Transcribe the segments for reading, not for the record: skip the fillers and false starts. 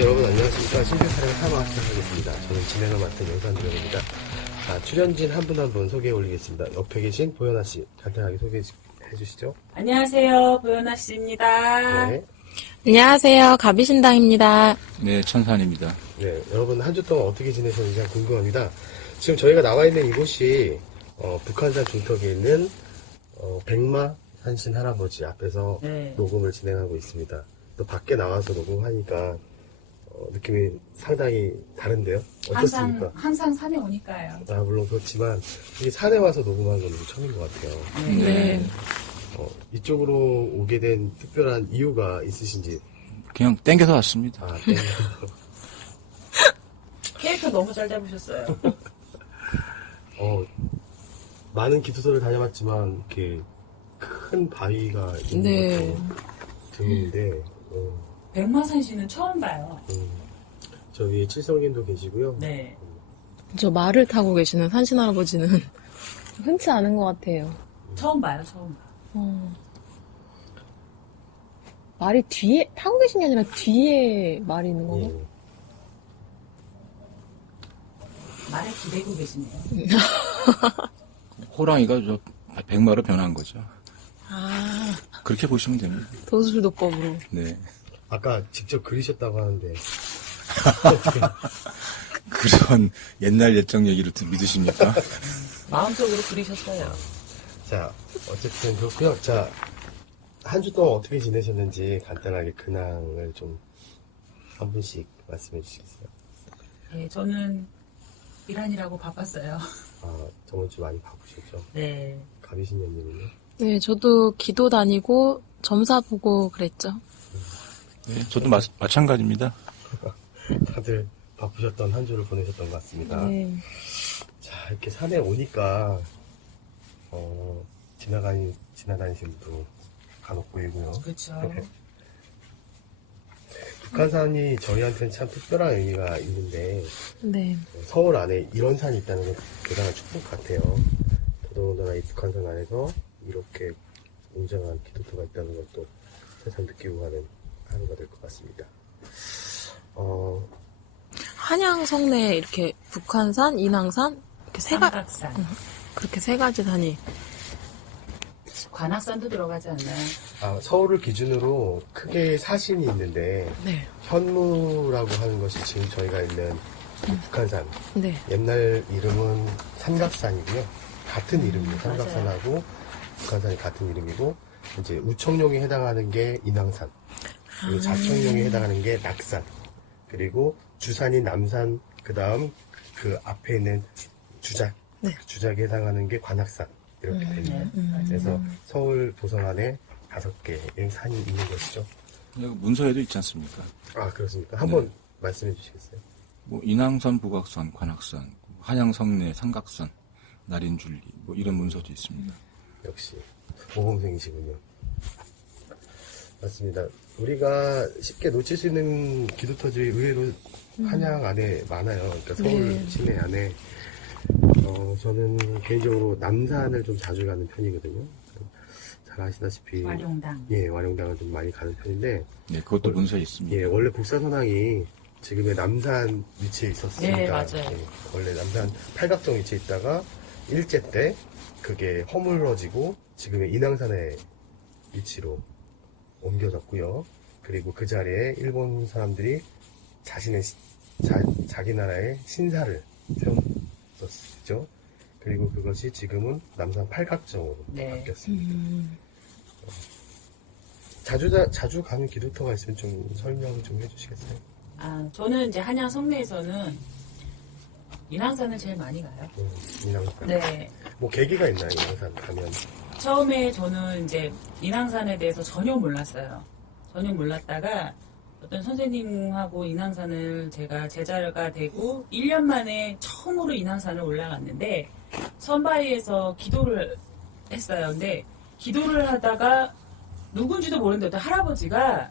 네, 여러분 안녕하십니까. 신규 촬영 3화 시작하겠습니다. 저는 진행을 맡은 영상드려입니다. 출연진 한 분 한 분 소개해 올리겠습니다. 옆에 계신 보현아 씨, 간단하게 소개해 주시죠. 안녕하세요, 보현아 씨입니다. 네. 안녕하세요. 가비신당입니다. 네, 천산입니다. 네, 여러분 한 주 동안 어떻게 지내셨는지 궁금합니다. 지금 저희가 나와 있는 이곳이 북한산 중턱에 있는 백마 산신 할아버지 앞에서 네. 녹음을 진행하고 있습니다. 또 밖에 나와서 녹음하니까 느낌이 상당히 다른데요? 어떻습니까? 항상 산에 오니까요. 물론 그렇지만 이게 산에 와서 녹음하는 건 처음인 것 같아요. 네. 이쪽으로 오게 된 특별한 이유가 있으신지. 그냥 땡겨서 왔습니다. 네. 캐릭터 너무 잘 잡으셨어요. 많은 기도소를 다녀봤지만 이렇게 큰 바위가 있는 네. 것도 드문데 백마산 씨는 처음 봐요. 저 위에 칠성님도 계시고요. 네. 저 말을 타고 계시는 산신 할아버지는 흔치 않은 것 같아요. 처음 봐요, 처음 봐. 말이 뒤에, 타고 계신 게 아니라 뒤에 말이 있는 예. 건가? 말에 기대고 계시네요. 호랑이가 저 백마로 변한 거죠. 그렇게 보시면 됩니다. 도술도법으로. 네. 아까 직접 그리셨다고 하는데 그런 옛날 옛적 얘기를 믿으십니까? 마음속으로 그리셨어요. 자, 어쨌든 그렇고요. 자, 한 주 동안 어떻게 지내셨는지 간단하게 근황을 좀 한 분씩 말씀해 주시겠어요? 네, 저는 일하느라고 바빴어요. 저번 주 많이 바쁘셨죠? 네. 가비신녀님은요? 네, 저도 기도 다니고 점사 보고 그랬죠. 네, 저도 마찬가지입니다. 다들 바쁘셨던 한 주를 보내셨던 것 같습니다. 네. 자, 이렇게 산에 오니까 지나다니시는 분도 간혹 보이고요. 그렇죠. 북한산이 저희한테는 참 특별한 의미가 있는데 네. 서울 안에 이런 산이 있다는 건 대단한 축복 같아요. 더더군다나 이 북한산 안에서 이렇게 웅장한 기도터가 있다는 것도 새삼 느끼고 가는 하루가 될 것 같습니다. 한양 성내에 이렇게 북한산, 인왕산, 이렇게 삼각산. 그렇게 세 가지 산이. 관악산도 들어가지 않나요? 서울을 기준으로 크게 사신이 있는데 네. 현무라고 하는 것이 지금 저희가 있는 북한산. 네. 옛날 이름은 삼각산이고요. 같은 이름이에요. 삼각산하고 북한산이 같은 이름이고, 이제 우청룡에 해당하는 게 인왕산, 그리고 자청룡에 해당하는 게 낙산, 그리고 주산이 남산, 그 다음 그 앞에 있는 주작, 네. 그 주작에 해당하는 게 관악산, 이렇게 됩니다. 그래서 서울 도성 안에 5개의 산이 있는 것이죠. 여기 문서에도 있지 않습니까? 그렇습니까? 한번 말씀해 주시겠어요? 뭐 인왕산, 북악산, 관악산, 한양성내, 삼각산, 날인줄기, 뭐 이런 문서도 있습니다. 역시 모범생이시군요. 맞습니다. 우리가 쉽게 놓칠 수 있는 기도터들이 의외로 한양 안에 많아요. 그러니까 서울 네. 시내 안에. 저는 개인적으로 남산을 좀 자주 가는 편이거든요. 잘 아시다시피 와룡당. 예, 와룡당을 좀 많이 가는 편인데, 네, 그것도 문서에 있습니다. 예, 원래 북사선왕이 지금의 남산 위치에 있었으니까, 네, 맞아요. 원래 남산 팔각정 위치에 있다가 일제 때 그게 허물어지고 지금의 인왕산의 위치로 옮겨졌고요. 그리고 그 자리에 일본 사람들이 자신의 자기 나라의 신사를 세웠었죠. 그리고 그것이 지금은 남산 팔각정으로 네. 바뀌었습니다. 자주 가는 기도터가 있으면 좀 설명 좀 해주시겠어요? 저는 이제 한양 성내에서는 인왕산을 제일 많이 가요. 인왕산. 네. 뭐 계기가 있나요? 인왕산 가면? 처음에 저는 이제 인왕산에 대해서 전혀 몰랐어요. 전혀 몰랐다가 어떤 선생님하고 인왕산을 제가 제자가 되고 1년 만에 처음으로 인왕산을 올라갔는데 선바위에서 기도를 했어요. 근데 기도를 하다가 누군지도 모르는데 어떤 할아버지가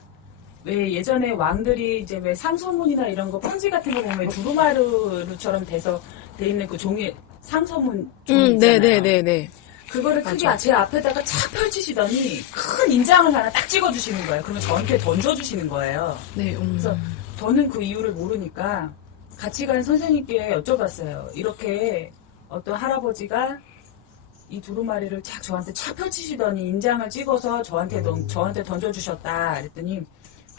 왜 예전에 왕들이 이제 왜 상소문이나 이런 거 편지 같은 거 보면 두루마루처럼 돼서 돼 있는 그 종이 상소문 종이 있잖아요. 네네네네. 그거를 크게 제 앞에다가 착 펼치시더니 큰 인장을 하나 딱 찍어주시는 거예요. 그러면 저한테 던져주시는 거예요. 네. 그래서 저는 그 이유를 모르니까 같이 간 선생님께 여쭤봤어요. 이렇게 어떤 할아버지가 이 두루마리를 착 저한테 착 펼치시더니 인장을 찍어서 저한테 던져주셨다. 그랬더니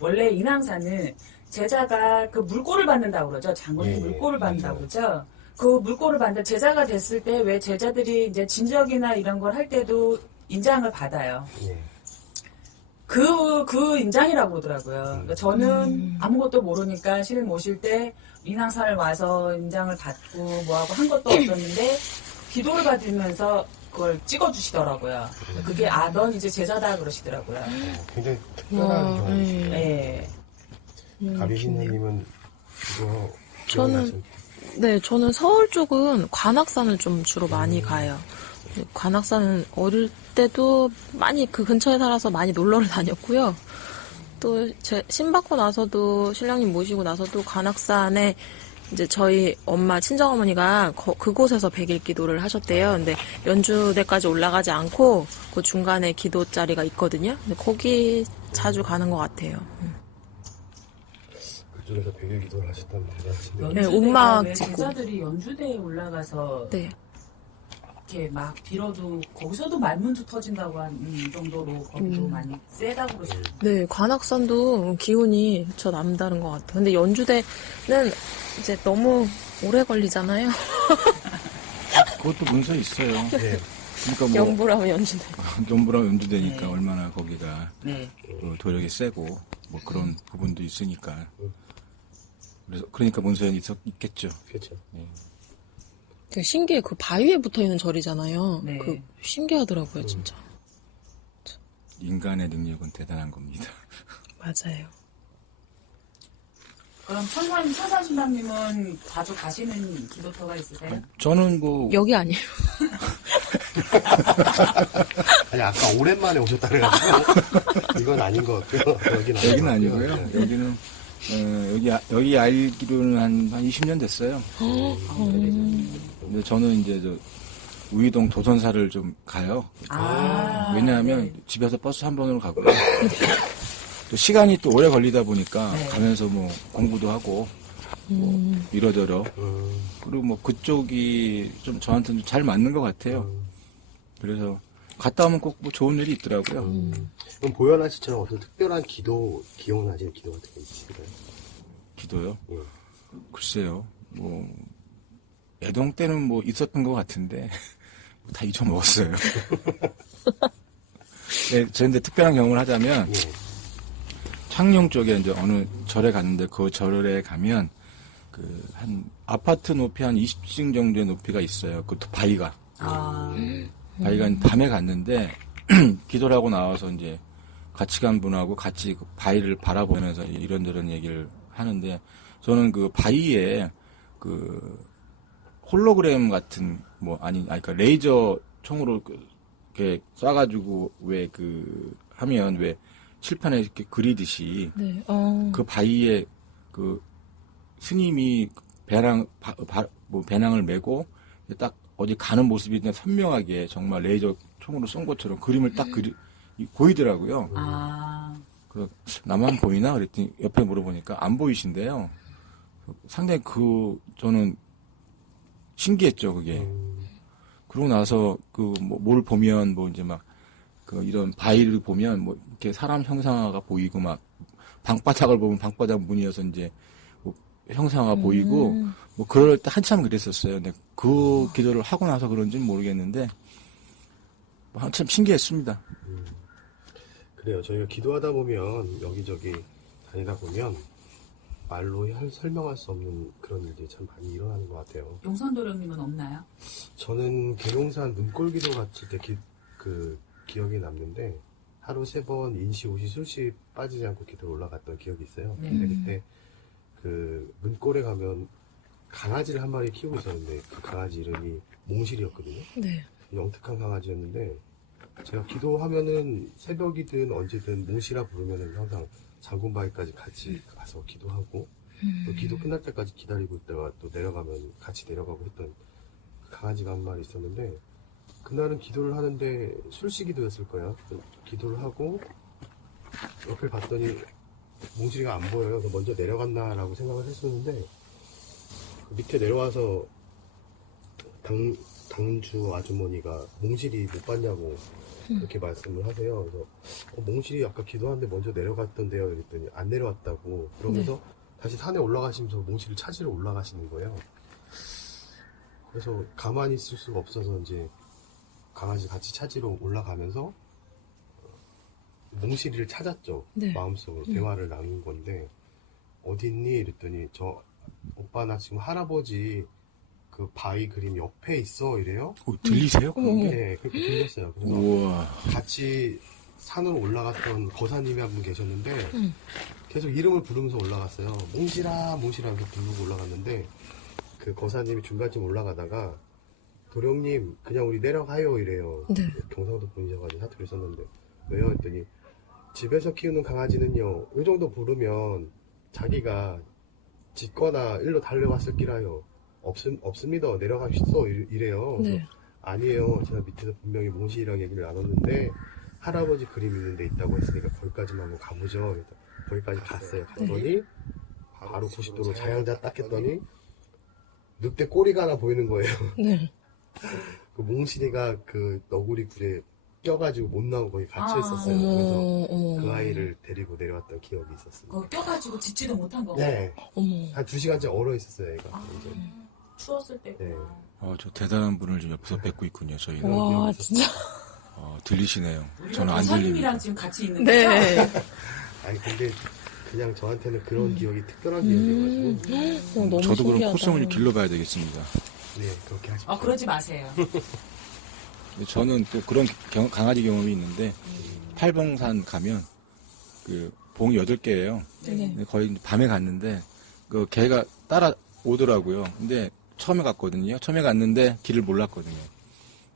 원래 인왕산은 제자가 그 물꼬를 받는다고 그러죠. 장군이 예, 물꼬를 받는다고 맞아요. 그러죠. 그 물꼬를 받는 제자가 됐을 때 왜 제자들이 이제 진적이나 이런 걸 할 때도 인장을 받아요. 예. 그 인장이라고 그러더라고요. 그러니까 저는 아무것도 모르니까 실 모실 때 인왕산을 와서 인장을 받고 뭐하고 한 것도 없었는데 기도를 받으면서 그걸 찍어주시더라고요. 그게 넌 이제 제자다 그러시더라고요. 굉장히 특별한 와, 경험이시네요. 예. 가비신녀님은 이거 저는 네, 저는 서울 쪽은 관악산을 좀 주로 많이 가요. 관악산은 어릴 때도 많이 그 근처에 살아서 많이 놀러를 다녔고요. 또 제 신받고 나서도 신랑님 모시고 나서도 관악산에 이제 저희 엄마 친정어머니가 그곳에서 백일 기도를 하셨대요. 근데 연주대까지 올라가지 않고 그 중간에 기도 자리가 있거든요. 근데 거기 자주 가는 것 같아요. 그쪽에서 백일 기도를 하셨다면 대단하시네요. 네, 연주대가 음악 왜 듣고. 제자들이 연주대에 올라가서 네. 이렇게 막 빌어도 거기서도 말문도 터진다고 한 정도로 거기도 많이 세다고 그러시더라고요. 네, 관악산도 기운이 저 남다른 것 같아요. 근데 연주대는 이제 너무 오래 걸리잖아요. 그것도 문서 있어요. 네. 그러니까 뭐 연보라면 연주대. 연보랑 연주되니까 네. 얼마나 거기가 네. 도력이 세고 뭐 그런 부분도 있으니까. 그래서 그러니까 문서에 있겠죠. 그렇죠. 되게 신기해. 그 바위에 붙어 있는 절이잖아요. 네. 그 신기하더라고요, 진짜. 인간의 능력은 대단한 겁니다. 맞아요. 그럼 천산신당님은 자주 가시는 기도터가 있으세요? 저는 뭐 여기 아니에요. 아니 아까 오랜만에 오셨다 그래가지고 이건 아닌 것 같고요. 여기는 여기는 아닌 것 아니고요. 같고요. 네. 여기는 여기 알기로는 한 20년 됐어요. 근데 저는 이제 우이동 도선사를 좀 가요. 왜냐하면 네. 집에서 버스 한 번으로 가고요. 또 시간이 또 오래 걸리다 보니까 네. 가면서 뭐 공부도 하고 뭐 이러저러 음, 그리고 뭐 그쪽이 좀 저한테는 잘 맞는 것 같아요. 그래서 갔다 오면 꼭 뭐 좋은 일이 있더라고요. 그럼 보현아 씨처럼 어떤 특별한 기억나시는 기도 같은 게 있으실까요? 기도요? 예. 글쎄요. 뭐 애동 때는 뭐 있었던 것 같은데 다 잊어먹었어요. 네, 저런데 특별한 경험을 하자면 예. 창녕 쪽에 이제 어느 절에 갔는데 그 절에 가면 그 한 아파트 높이 한 20층 정도의 높이가 있어요. 그것도 바위가 밤에 갔는데 기도를 하고 나와서 이제 같이 간 분하고 같이 그 바위를 바라보면서 이런저런 얘기를 하는데 저는 그 바위에 그 홀로그램 같은 그러니까 레이저 총으로 이렇게 쏴가지고 왜 그 하면 왜 칠판에 이렇게 그리듯이 네. 그 바위에 그 스님이 배낭을 메고 딱 어디 가는 모습이 그냥 선명하게 정말 레이저 총으로 쏜 것처럼 그림을 딱 보이더라고요. 그래서 나만 보이나 그랬더니 옆에 물어보니까 안 보이신데요. 상당히 저는 신기했죠 그게. 그러고 나서 뭘 보면 이제 막 이런 바위를 보면 뭐 이렇게 사람 형상화가 보이고 막 방바닥을 보면 방바닥 무늬여서 이제 뭐 형상화가 보이고 뭐 그럴 때 한참 그랬었어요. 근데 그 기도를 하고 나서 그런지는 모르겠는데 뭐 한참 신기했습니다. 그래요. 저희가 기도하다 보면 여기저기 다니다 보면 말로 설명할 수 없는 그런 일들이 참 많이 일어나는 것 같아요. 용선도령님은 없나요? 저는 계룡산 눈꼴기도 갔을 때 기억이 남는데 하루 3번 인시, 오시, 술시 빠지지 않고 기도를 올라갔던 기억이 있어요. 네. 근데 그때 그 문골에 가면 강아지를 한 마리 키우고 있었는데 그 강아지 이름이 몽실이었거든요. 네. 영특한 강아지였는데 제가 기도하면은 새벽이든 언제든 몽실아 부르면은 항상 장군바위까지 같이 가서 기도하고 또 기도 끝날 때까지 기다리고 있다가 또 내려가면 같이 내려가고 했던 그 강아지가 한 마리 있었는데 그날은 기도를 하는데 술시 기도였을 거예요. 기도를 하고 옆을 봤더니 몽실이가 안 보여요. 그래서 먼저 내려갔나라고 생각을 했었는데 그 밑에 내려와서 당주 아주머니가 몽실이 못 봤냐고 그렇게 말씀을 하세요. 그래서 몽실이 아까 기도하는데 먼저 내려갔던데요. 그랬더니 안 내려왔다고 그러면서 다시 산에 올라가시면서 몽실을 찾으러 올라가시는 거예요. 그래서 가만히 있을 수가 없어서 이제 강아지 같이 찾으러 올라가면서 몽실이를 찾았죠. 네. 마음속으로 대화를 나눈 건데 어디 있니? 이랬더니 저 오빠 나 지금 할아버지 그 바위 그림 옆에 있어 이래요. 들리세요? 네, 그렇게 들렸어요. 그래서 우와. 같이 산으로 올라갔던 거사님이 한 분 계셨는데 계속 이름을 부르면서 올라갔어요. 몽실아 몽실아 하면서 부르고 올라갔는데 그 거사님이 중간쯤 올라가다가 도령님 그냥 우리 내려가요 이래요. 네. 경상도 분이셔가지고 사투리 썼는데 왜요? 했더니 집에서 키우는 강아지는요 이 정도 부르면 자기가 짖거나 일로 달려왔을 기라요. 없습니다. 내려가시소 이래요. 그래서 네. 아니에요. 제가 밑에서 분명히 몽실이랑 얘기를 나눴는데 할아버지 그림 있는 데 있다고 했으니까 거기까지만 한번 가보죠. 그래서 거기까지 갔어요. 갔더니 바로 90도로 자양자 딱 했더니 늑대 꼬리가 하나 보이는 거예요. 네. 그 몽실이가 그 너구리 굴에 껴가지고 못 나오고 거기 갇혀 있었어요. 어머, 그래서 어머. 그 아이를 데리고 내려왔던 기억이 있었습니다. 그거 껴가지고 짖지도 못한 거. 네. 어머. 한 2시간째 얼어 있었어요, 애가. 이제. 추웠을 때구나. 네. 저 대단한 분을 지금 옆에서 뵙고 있군요, 저희는. 와, 진짜. 들리시네요. 우리가 저는 안 도사님이랑 들립니다. 지금 같이 있는 거죠? 네. 아니, 근데 그냥 저한테는 그런 기억이 특별한 기억이어가지고. 너무 저도 그럼 신기하다. 콧성을 길러봐야 되겠습니다. 네, 그렇게 하십시오. 그러지 마세요. 근데 저는 또 그런 강아지 경험이 있는데, 팔봉산 가면, 봉이 8개예요. 네. 거의 밤에 갔는데, 개가 따라오더라고요. 근데 처음에 갔거든요. 처음에 갔는데 길을 몰랐거든요.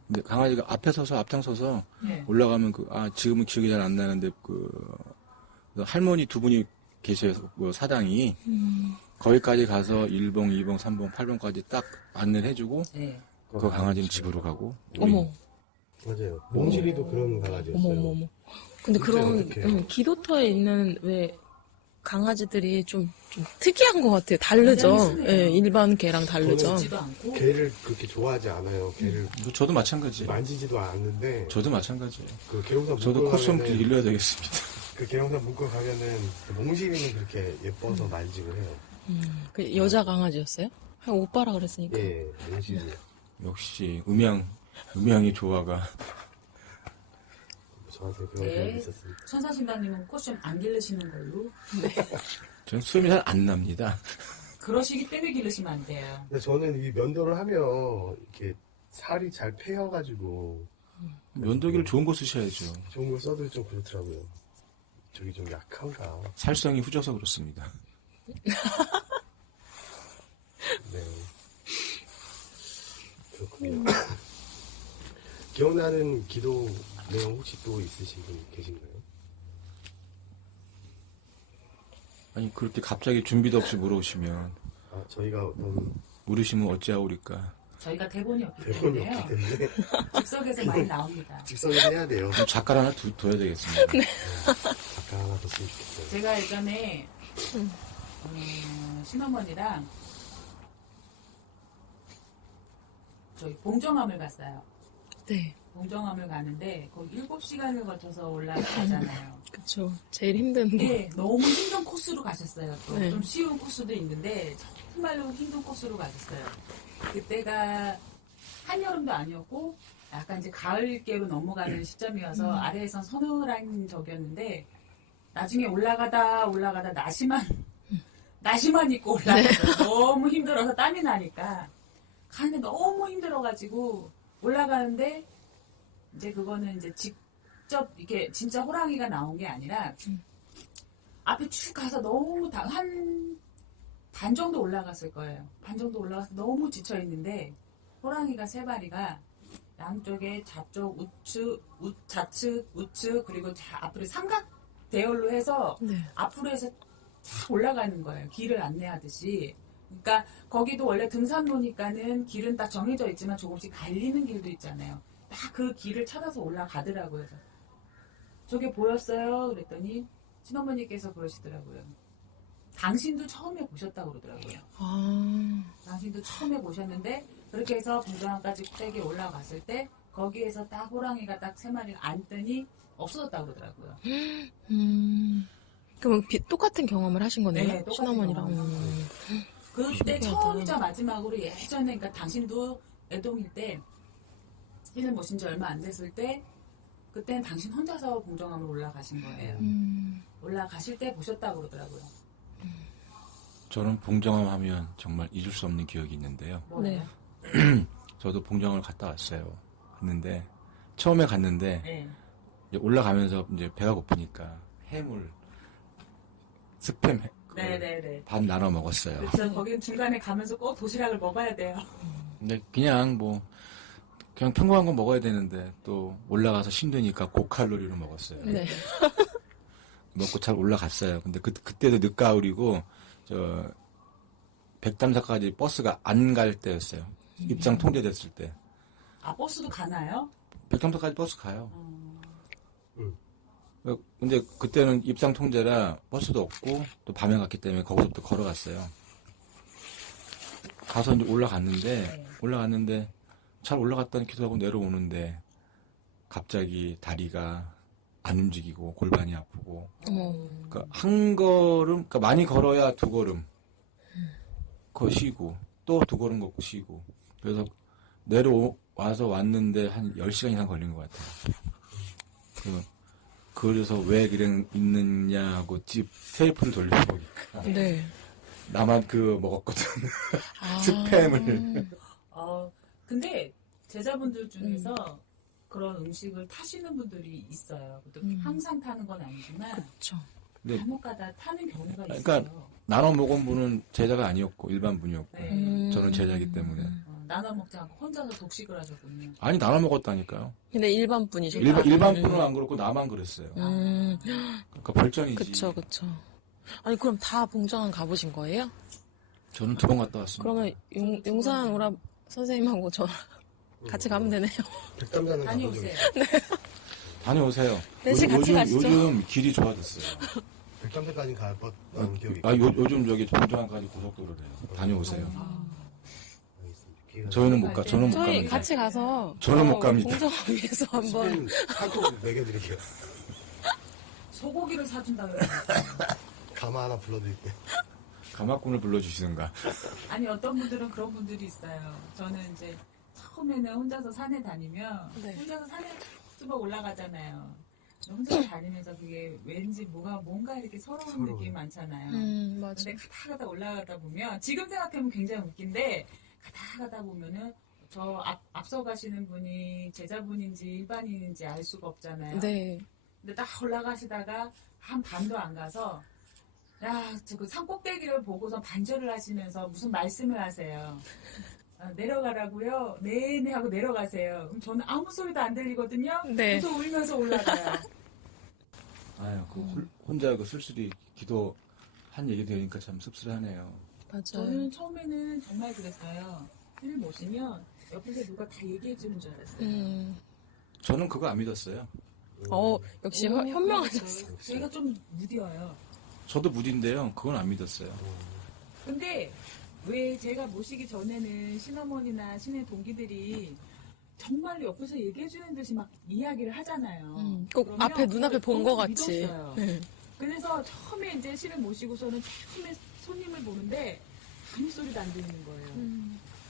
근데 강아지가 앞장서서 네. 올라가면 지금은 기억이 잘 안 나는데 할머니 2분이 계셔요. 사당이. 거기까지 가서 1봉, 2봉, 3봉, 8봉까지 딱 안내를 해주고 네. 그 강아지는 집으로 가고. 어머. 맞아요. 몽실이도 그런 강아지였어요. 어머. 근데 진짜 그런 어떡해요. 기도터에 있는 왜 강아지들이 좀 특이한 것 같아요. 다르죠. 굉장히 순해요. 예, 일반 개랑 다르죠. 짖지도 않고. 개를 그렇게 좋아하지 않아요. 개를 저도 마찬가지예요. 만지지도 않는데. 저도 마찬가지예요. 그 개롱산 저도 문구 콧성 가면은 길러야 되겠습니다. 그 개롱산 문구 가면은 그 몽실이는 그렇게 예뻐서 만지고 해요. 그 여자 강아지였어요? 오빠라 그랬으니까. 예, 몽실이. 역시 음향의 조화가. 저한테 그런 네. 기억이 있었습니다. 천사신당님은 꽃좀 안 기르시는 걸로. 저는 수염이 잘 안 납니다. 그러시기 때문에 기르시면 안 돼요. 근데 저는 이 면도를 하면 이렇게 살이 잘 패여가지고 면도기를 좋은 거 쓰셔야죠. 좋은 걸 써도 좀 그렇더라고요. 저기 좀 약한가. 살성이 후져서 그렇습니다. 네. 그렇군요. 기억나는 기도 내용 혹시 또 있으신 분 계신가요? 아니 그렇게 갑자기 준비도 없이 물어오시면 저희가 어떤 물으시면 어찌하오리까. 저희가 대본이 없기 대본이 때문에요. 없기 때문에 즉석에서 많이 나옵니다. 직선을 해야 돼요. 그럼 작가를 하나 둬야 되겠습니다. 작가 하나 뒀으면 좋겠어요. 제가 예전에 신어머니랑 저희 봉정암을 갔어요. 네. 봉정암을 가는데 거기 7시간을 거쳐서 올라가잖아요. 그쵸. 제일 힘든 거. 네, 너무 힘든 코스로 가셨어요. 또 네. 좀 쉬운 코스도 있는데 정말로 힘든 코스로 가셨어요. 그때가 한여름도 아니었고 약간 이제 가을께로 넘어가는 시점이어서 아래에선 서늘한 적이었는데 나중에 올라가다 나시만 입고 올라갔어요. 너무 힘들어서 땀이 나니까 가는데 너무 힘들어가지고 올라가는데 이제 그거는 이제 직접 이렇게 진짜 호랑이가 나온 게 아니라 앞에 쭉 가서 너무 한 반 정도 올라갔을 거예요. 반 정도 올라가서 너무 지쳐 있는데 호랑이가 3마리가 양쪽에 좌측, 우측 그리고 앞으로 삼각 대열로 해서 네. 앞으로 해서 쫙 올라가는 거예요. 길을 안내하듯이. 그러니까 거기도 원래 등산로니까는 길은 딱 정해져 있지만 조금씩 갈리는 길도 있잖아요. 딱 그 길을 찾아서 올라가더라고요. 그래서 저게 보였어요? 그랬더니 친어머니께서 그러시더라고요. 당신도 처음에 보셨다고 그러더라고요. 당신도 처음에 보셨는데 그렇게 해서 분당까지 꼭대기에 올라갔을 때 거기에서 딱 호랑이가 딱 3마리가 앉더니 없어졌다고 그러더라고요. 그럼 똑같은 경험을 하신 거네요? 네, 똑같은 신어머니랑. 경험을. 그때 신기하다. 처음이자 마지막으로 예전에 그러니까 당신도 애동일 때 신을 모신 지 얼마 안 됐을 때 그때는 당신 혼자서 봉정암으로 올라가신 거예요. 올라가실 때 보셨다고 그러더라고요. 저는 봉정암 하면 정말 잊을 수 없는 기억이 있는데요. 뭐예요? 저도 봉정암을 갔다 왔어요. 갔는데 처음에 갔는데 네. 이제 올라가면서 이제 배가 고프니까 해물 스팸 네네네. 반 나눠 먹었어요. 그래서 거기는 중간에 가면서 꼭 도시락을 먹어야 돼요. 근데 그냥 평범한 거 먹어야 되는데 또 올라가서 힘드니까 고칼로리로 먹었어요. 네. 먹고 잘 올라갔어요. 근데 그때도 늦가을이고 백담사까지 버스가 안 갈 때였어요. 입장 통제됐을 때. 아, 버스도 가나요? 백담사까지 버스 가요. 근데 그때는 입장 통제라 버스도 없고 또 밤에 갔기 때문에 거기서부터 걸어갔어요. 가서 이제 올라갔는데 잘 올라갔다는 기도하고 내려오는데 갑자기 다리가 안 움직이고 골반이 아프고 그러니까 한 걸음 그러니까 많이 걸어야 2걸음 쉬고 또 2걸음 걷고 쉬고 그래서 내려와서 왔는데 한 10시간 이상 걸린 것 같아요. 그래서 왜 있느냐고 집 테이프를 돌려보니까 네. 나만 먹었거든. 스팸을. 근데 제자분들 중에서 그런 음식을 타시는 분들이 있어요. 또 항상 타는 건 아니지만 그쵸. 근데 간혹가다 타는 경우가 그러니까 있어요. 나눠 먹은 분은 제자가 아니었고 일반 분이었고 네. 저는 제자이기 때문에 나눠 먹지 않고 혼자서 독식을 하셨군요. 아니 나눠 먹었다니까요. 근데 일반 분이죠. 일반 분은 안 그렇고 나만 그랬어요. 그러니까 별전이지. 그쵸. 아니, 그럼 다 봉정암 가보신 거예요? 저는 2번 갔다 왔습니다. 그러면 용산 오라 선생님하고 저 같이 가면 되네요. 백담사는 가본 적이 다녀오세요. 있어요. 다녀오세요. 넷이 같이 가시죠. 요즘 길이 좋아졌어요. 백담사까지 가봤던 기억이 요즘 봉정암까지 고속도로래요. 다녀오세요. 알겠습니다. 기회가 저희는 못 가. 저는 못 저희 갑니다. 같이 가서 저는 못 갑니다. 봉정암 위에서 한번 타코 먹여드릴게요. 소고기를 사준다고 해요. 가마 하나 불러드릴게요. 가마꾼을 불러주시든가. 아니 어떤 분들은 그런 분들이 있어요. 저는 이제 처음에는 혼자서 산에 다니면 네. 혼자서 산에 쭉 올라가잖아요. 혼자서 다니면서 그게 왠지 뭔가 이렇게 서러운 느낌이 많잖아요. 맞아. 근데 가다 올라가다 보면 지금 생각하면 굉장히 웃긴데 가다 보면은 저 앞서 가시는 분이 제자분인지 일반인인지 알 수가 없잖아요. 네. 근데 딱 올라가시다가 한 반도 안 가서 저 그 산 꼭대기를 보고서 반절을 하시면서 무슨 말씀을 하세요. 내려가라고요? 네네 하고 내려가세요. 그럼 저는 아무 소리도 안 들리거든요. 네. 그래서 울면서 올라가요. 아유, 혼자 쓸쓸히 기도한 얘기 들으니까 참 씁쓸하네요. 맞아요. 저는 처음에는 정말 그랬어요. 신을 모시면 옆에서 누가 다 얘기해 주는 줄 알았어요. 저는 그거 안 믿었어요. 역시 현명하셨어. 제가 좀 무디어요. 저도 무딘데요. 그건 안 믿었어요. 근데 왜 제가 모시기 전에는 신어머니나 신의 동기들이 정말로 옆에서 얘기해 주는 듯이 막 이야기를 하잖아요. 꼭 그러면 앞에 눈앞에 본 그걸 것 같이. 믿었어요. 네. 그래서 처음에 이제 신을 모시고서는 처음에 손님을 보는데 아무 소리도 안 들리는 거예요.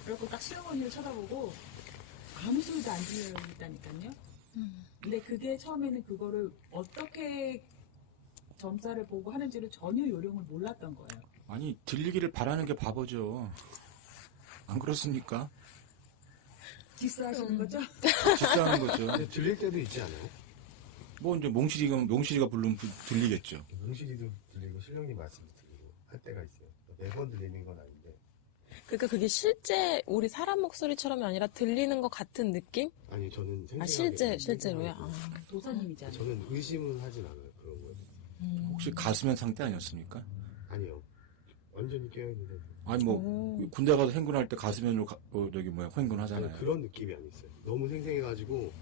그래갖고 딱 신어머니를 쳐다보고 아무 소리도 안 들렸다니까요. 근데 그게 처음에는 그거를 어떻게 점사를 보고 하는지를 전혀 요령을 몰랐던 거예요. 아니, 들리기를 바라는 게 바보죠. 안 그렇습니까? 디스하시는 거죠? 직사하는 거죠. 근데 들릴 때도 있지 않아요? 이제 몽실이가 부르면 들리겠죠. 응실이도 들리고 신령님 말씀도 들리고 할 때가 있어요. 매번 들리는 건 아닌데. 그러니까 그게 실제 우리 사람 목소리처럼이 아니라 들리는 것 같은 느낌? 아니 저는 생생하게 실제로요? 도사님이잖아요. 저는 의심은 하진 않아요. 그런 거에. 혹시 가수면 상태 아니었습니까? 아니요. 완전히 깨어있는데. 아니, 군대 가서 행군할 때 가수면으로 행군하잖아요. 그런 느낌이 아니었어요. 너무 생생해가지고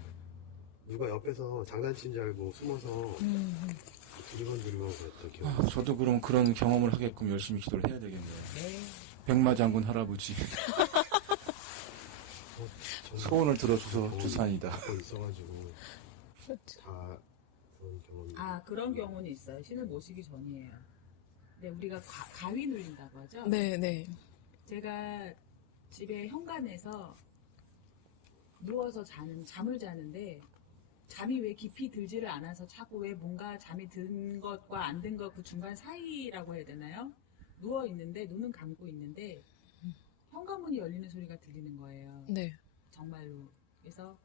누가 옆에서 장난친 줄 알고 숨어서 두리번두리번 그랬던 기억. 저도 그럼 그런 경험을 하게끔 열심히 기도를 해야 되겠네요. 네. 백마장군 할아버지 소원을 들어주서 주산이다. 갖고 있어가지고 다 그런 경험이. 그런 경우는 있어요. 신을 모시기 전이에요. 근데 우리가 가위 눌린다고 하죠? 네, 네. 제가 집에 현관에서 누워서 잠을 자는데 잠이 왜 깊이 들지를 않아서 자꾸 왜 뭔가 잠이 든 것과 안 든 것 그 중간 사이라고 해야 되나요? 누워 있는데 눈은 감고 있는데 현관문이 열리는 소리가 들리는 거예요. 네. 정말로. 그래서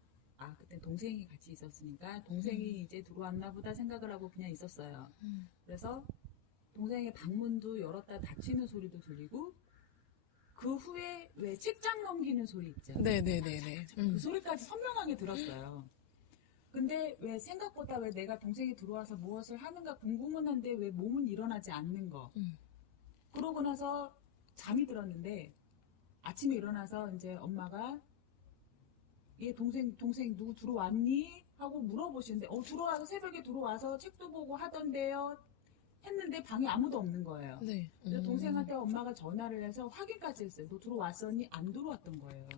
그때 동생이 같이 있었으니까 동생이 이제 들어왔나 보다 생각을 하고 그냥 있었어요. 그래서 동생의 방문도 열었다 닫히는 소리도 들리고 그 후에 왜 책장 넘기는 소리 있죠. 네네네네. 그 소리까지 선명하게 들었어요. 근데 왜 생각보다 왜 내가 동생이 들어와서 무엇을 하는가 궁금은 한데 왜 몸은 일어나지 않는 거. 그러고 나서 잠이 들었는데 아침에 일어나서 이제 엄마가 얘 동생 누구 들어왔니? 하고 물어보시는데 들어와서 새벽에 들어와서 책도 보고 하던데요. 했는데 방에 아무도 없는 거예요. 네. 그래서 동생한테 엄마가 전화를 해서 확인까지 했어요. 너 들어왔었니? 안 들어왔던 거예요.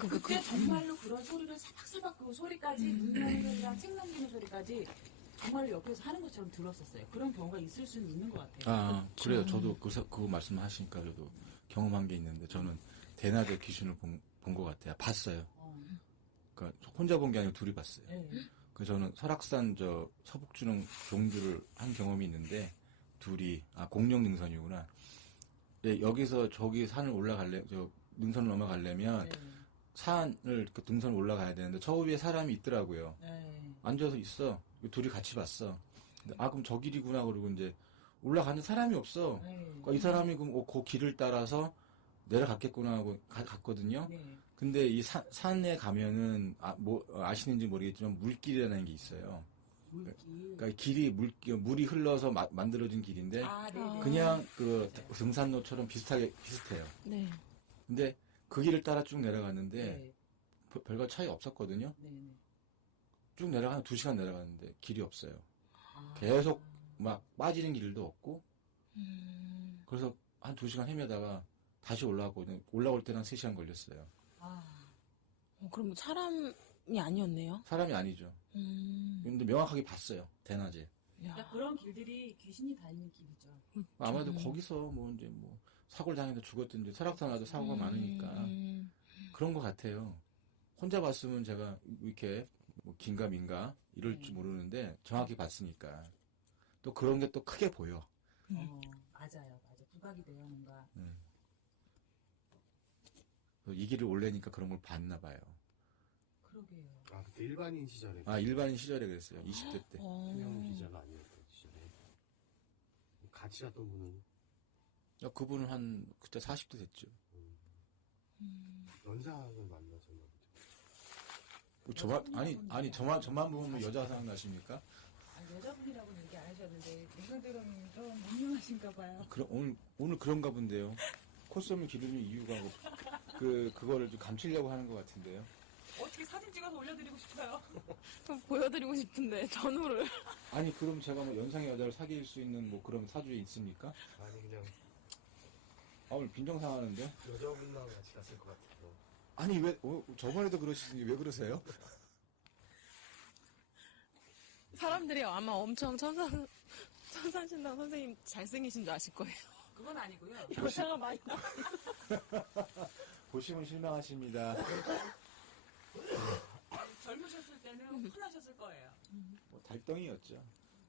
그때 정말로 그런 소리를 사박사박 그 소리까지 문 열는 소리랑 책 넘기는 소리까지 정말로 옆에서 하는 것처럼 들었었어요. 그런 경우가 있을 수는 있는 것 같아요. 그래요. 저도 그거 말씀하시니까 저도 경험한 게 있는데 저는 대낮에 귀신을 본 것 같아요. 봤어요. 그러니까 혼자 본 게 아니고 둘이 봤어요. 네. 그래서 저는 설악산 서북주릉 종주를 한 경험이 있는데 둘이 공룡 능선이구나. 네, 여기서 저기 산을 능선을 넘어가려면 네. 산을 능선을 올라가야 되는데 저 위에 사람이 있더라고요. 네. 앉아서 있어. 둘이 같이 봤어. 근데 그럼 저 길이구나 그러고 이제 올라가는 사람이 없어. 네. 그러니까 이 사람이 그럼 그 길을 따라서 내려갔겠구나 하고 갔거든요. 네. 근데 이 산에 가면은 아시는지 모르겠지만 물길이라는 게 있어요. 물길. 그러니까 길이 물이 흘러서 만들어진 길인데 네네. 그냥 그 등산로처럼 비슷해요. 네. 근데 그 길을 따라 쭉 내려갔는데 네. 별거 차이 없었거든요. 네네. 쭉 내려가면 2시간 내려갔는데 길이 없어요. 아. 계속 막 빠지는 길도 없고 그래서 한 2시간 헤매다가 다시 올라올 때는 3시간 걸렸어요. 그럼 사람이 아니었네요? 사람이 아니죠. 근데 명확하게 봤어요. 대낮에. 그러니까 그런 길들이 귀신이 다니는 길이죠. 아마도 거기서 사고를 당해서 죽었든지 설악산 와도 사고가 많으니까 그런 것 같아요. 혼자 봤으면 제가 이렇게 긴가 민가 이럴 줄 모르는데 정확히 봤으니까 또 그런 게 또 크게 보여. 맞아요. 부각이 돼요, 뭔가. 이 길을 올래니까 그런 걸 봤나 봐요. 그러게요. 그때 일반인 시절에. 일반인 시절에 그랬어요. 20대 때. 한영 기자가 아니었던 시절에. 같이 갔던 분은 그분은 그때 40대 됐죠. 연상을 만나셨나 보죠. 저만 보면 여자 생각나십니까? 여자분이라고는 얘기 안 하셨는데, 여자들은 좀 무능하신가 봐요. 오늘 그런가 본데요. 콧소문 기르는 이유가 그거를 좀 감추려고 하는 것 같은데요. 어떻게 사진 찍어서 올려드리고 싶어요? 보여드리고 싶은데, 전후를. 아니, 그럼 제가 연상의 여자를 사귈 수 있는 그런 사주에 있습니까? 아니 그냥 오늘 빈정상하는데? 여자분랑 같이 갔을 것 같아요. 아니, 저번에도 그러시더니 왜 그러세요? 사람들이 아마 엄청 천산신당 선생님 잘생기신 줄 아실 거예요. 그건 아니고요. 여자가 많이 나. 보시면 실망하십니다. 젊으셨을 때는 훈하셨을 거예요. 달덩이였죠.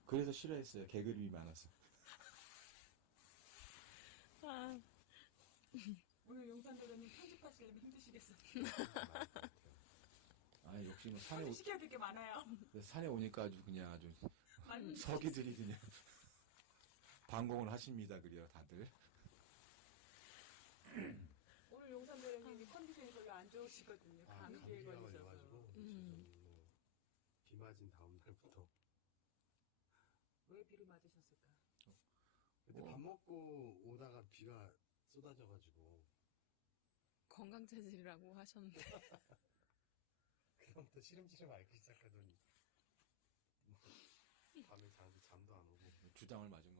그래서 싫어했어요. 개그림이 많아서. 오늘 용산도련님 편집하시려면 힘드시겠어요. 역시 시켜야 될 게 많아요. 산에 오니까 아주 서기들이 그냥 반공을 하십니다. 그래요, 다들. 오늘 용산도련님이 컨디션이 별로 안 좋으시거든요. 감기에 걸리셔서. 비 맞은 다음 날부터. 왜 비를 맞으셨을까? 그때 밥 먹고 오다가 비가 쏟아져가지고. 건강체질이라고 하셨는데. 그다음부터 시름시름 앓기 시작하더니 밤에 자는데 잠도 안 오고. 주당을 맞은